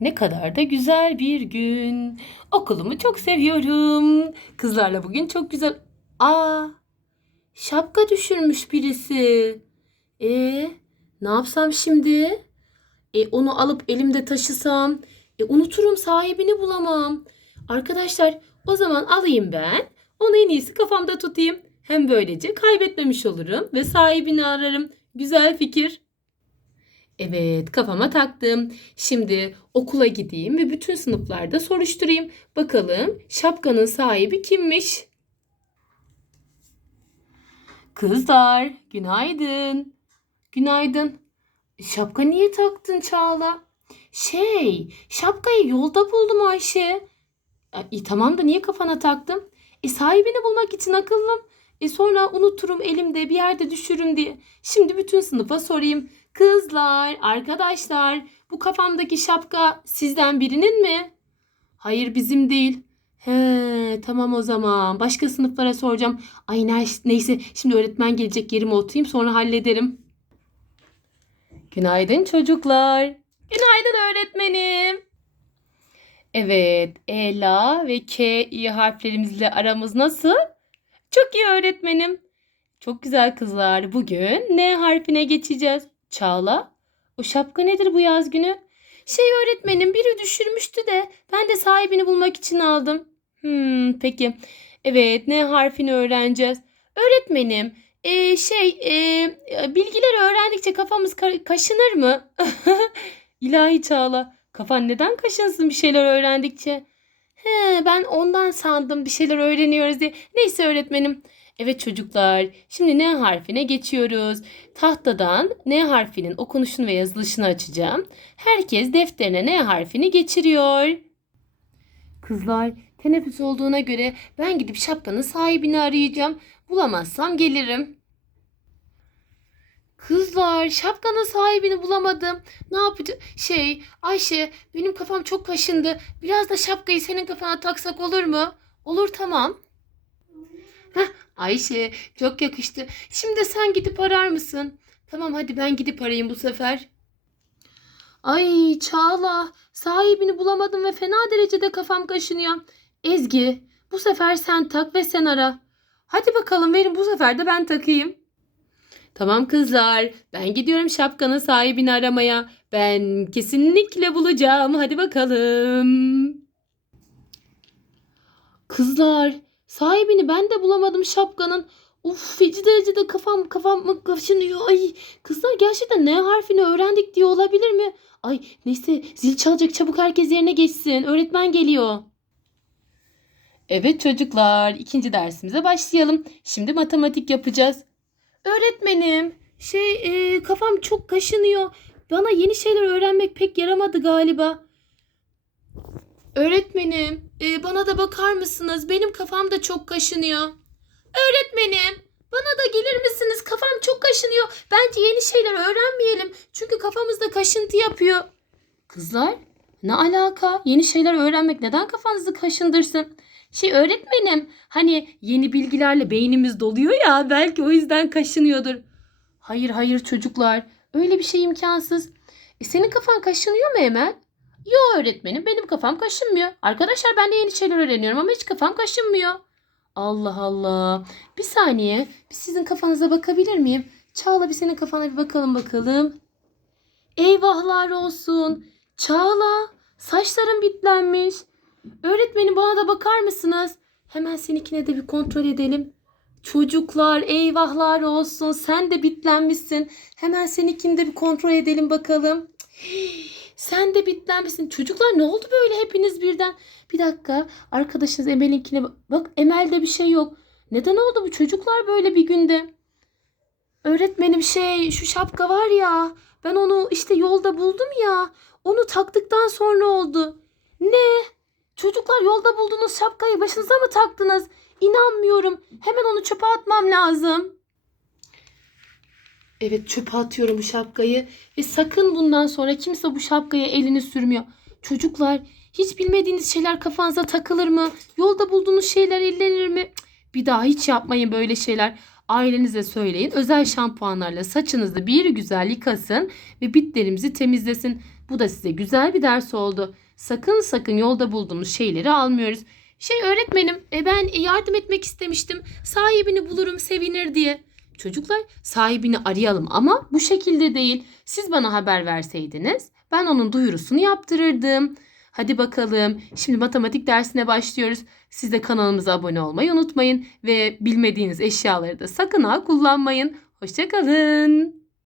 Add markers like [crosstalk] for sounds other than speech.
Ne kadar da güzel bir gün. Okulumu çok seviyorum. Kızlarla bugün çok güzel. Aa, şapka düşürmüş birisi. E, ne yapsam şimdi? E, onu alıp elimde taşısam, e, unuturum sahibini bulamam. Arkadaşlar, o zaman alayım ben. Onu en iyisi kafamda tutayım. Hem böylece kaybetmemiş olurum ve sahibini ararım. Güzel fikir. Evet, kafama taktım. Şimdi okula gideyim ve bütün sınıflarda soruşturayım. Bakalım şapkanın sahibi kimmiş? Kızlar, günaydın. Günaydın. Şapka niye taktın Çağla? Şey, şapkayı yolda buldum Ayşe. E, tamam da niye kafana taktım? E sahibini bulmak için akıllım. E sonra unuturum elimde bir yerde düşürüm diye. Şimdi bütün sınıfa sorayım. Kızlar, arkadaşlar, bu kafamdaki şapka sizden birinin mi? Hayır bizim değil. He, tamam o zaman. Başka sınıflara soracağım. Ay ne- neyse şimdi öğretmen gelecek yerime oturayım sonra hallederim. Günaydın çocuklar. Günaydın öğretmenim. Evet, E, la ve K, İ harflerimizle aramız nasıl? Çok iyi öğretmenim. Çok güzel kızlar. Bugün N harfine geçeceğiz. Çağla, o şapka nedir bu yaz günü? Şey öğretmenim biri düşürmüştü de ben de sahibini bulmak için aldım. Hmm, peki. Evet, N harfini öğreneceğiz. Öğretmenim, e, şey, e, bilgileri öğrendikçe kafamız ka- kaşınır mı? [laughs] İlahi Çağla, kafan neden kaşınsın bir şeyler öğrendikçe? He, ben ondan sandım bir şeyler öğreniyoruz diye. Neyse öğretmenim. Evet çocuklar, şimdi N harfine geçiyoruz. Tahtadan N harfinin okunuşunu ve yazılışını açacağım. Herkes defterine N harfini geçiriyor. Kızlar, teneffüs olduğuna göre ben gidip şapkanın sahibini arayacağım. Bulamazsam gelirim. Kızlar, şapkanın sahibini bulamadım. Ne yapacağım? Şey, Ayşe, benim kafam çok kaşındı. Biraz da şapkayı senin kafana taksak olur mu? Olur tamam. Heh, Ayşe, çok yakıştı. Şimdi sen gidip arar mısın? Tamam hadi ben gidip arayayım bu sefer. Ay Çağla, sahibini bulamadım ve fena derecede kafam kaşınıyor. Ezgi, bu sefer sen tak ve sen ara. Hadi bakalım verin bu sefer de ben takayım. Tamam kızlar, ben gidiyorum şapkanın sahibini aramaya. Ben kesinlikle bulacağım. Hadi bakalım. Kızlar, sahibini ben de bulamadım şapkanın. Uf, feci derecede kafam kafam kaşınıyor. Ay, kızlar gerçekten ne harfini öğrendik diye olabilir mi? Ay, neyse zil çalacak çabuk herkes yerine geçsin. Öğretmen geliyor. Evet çocuklar, ikinci dersimize başlayalım. Şimdi matematik yapacağız. Öğretmenim, şey e, kafam çok kaşınıyor. Bana yeni şeyler öğrenmek pek yaramadı galiba. Öğretmenim, e, bana da bakar mısınız? Benim kafam da çok kaşınıyor. Öğretmenim, bana da gelir misiniz? Kafam çok kaşınıyor. Bence yeni şeyler öğrenmeyelim. Çünkü kafamızda kaşıntı yapıyor. Kızlar, ne alaka? Yeni şeyler öğrenmek neden kafanızı kaşındırsın? Şey öğretmenim, hani yeni bilgilerle beynimiz doluyor ya, belki o yüzden kaşınıyordur. Hayır hayır çocuklar, öyle bir şey imkansız. E, senin kafan kaşınıyor mu Emel? Yo öğretmenim, benim kafam kaşınmıyor. Arkadaşlar ben de yeni şeyler öğreniyorum ama hiç kafam kaşınmıyor. Allah Allah. Bir saniye, bir sizin kafanıza bakabilir miyim? Çağla bir senin kafana bir bakalım bakalım. Eyvahlar olsun. Çağla, saçların bitlenmiş. Öğretmenim bana da bakar mısınız? Hemen seninkine de bir kontrol edelim. Çocuklar eyvahlar olsun. Sen de bitlenmişsin. Hemen seninkini de bir kontrol edelim bakalım. Cık, Sen de bitlenmişsin. Çocuklar ne oldu böyle hepiniz birden? Bir dakika. Arkadaşınız Emel'inkine bak. Bak Emel'de bir şey yok. Neden oldu bu çocuklar böyle bir günde? Öğretmenim şey şu şapka var ya. Ben onu işte yolda buldum ya. Onu taktıktan sonra oldu. Ne? Çocuklar yolda bulduğunuz şapkayı başınıza mı taktınız? İnanmıyorum. Hemen onu çöpe atmam lazım. Evet çöpe atıyorum bu şapkayı. Ve sakın bundan sonra kimse bu şapkaya elini sürmüyor. Çocuklar hiç bilmediğiniz şeyler kafanıza takılır mı? Yolda bulduğunuz şeyler ellenir mi? Bir daha hiç yapmayın böyle şeyler. Ailenize söyleyin. Özel şampuanlarla saçınızı bir güzel yıkasın ve bitlerimizi temizlesin. Bu da size güzel bir ders oldu. Sakın sakın yolda bulduğumuz şeyleri almıyoruz. Şey öğretmenim e, ben yardım etmek istemiştim. Sahibini bulurum sevinir diye. Çocuklar sahibini arayalım ama bu şekilde değil. Siz bana haber verseydiniz ben onun duyurusunu yaptırırdım. Hadi bakalım. Şimdi matematik dersine başlıyoruz. Siz de kanalımıza abone olmayı unutmayın ve bilmediğiniz eşyaları da sakın ha kullanmayın. Hoşçakalın.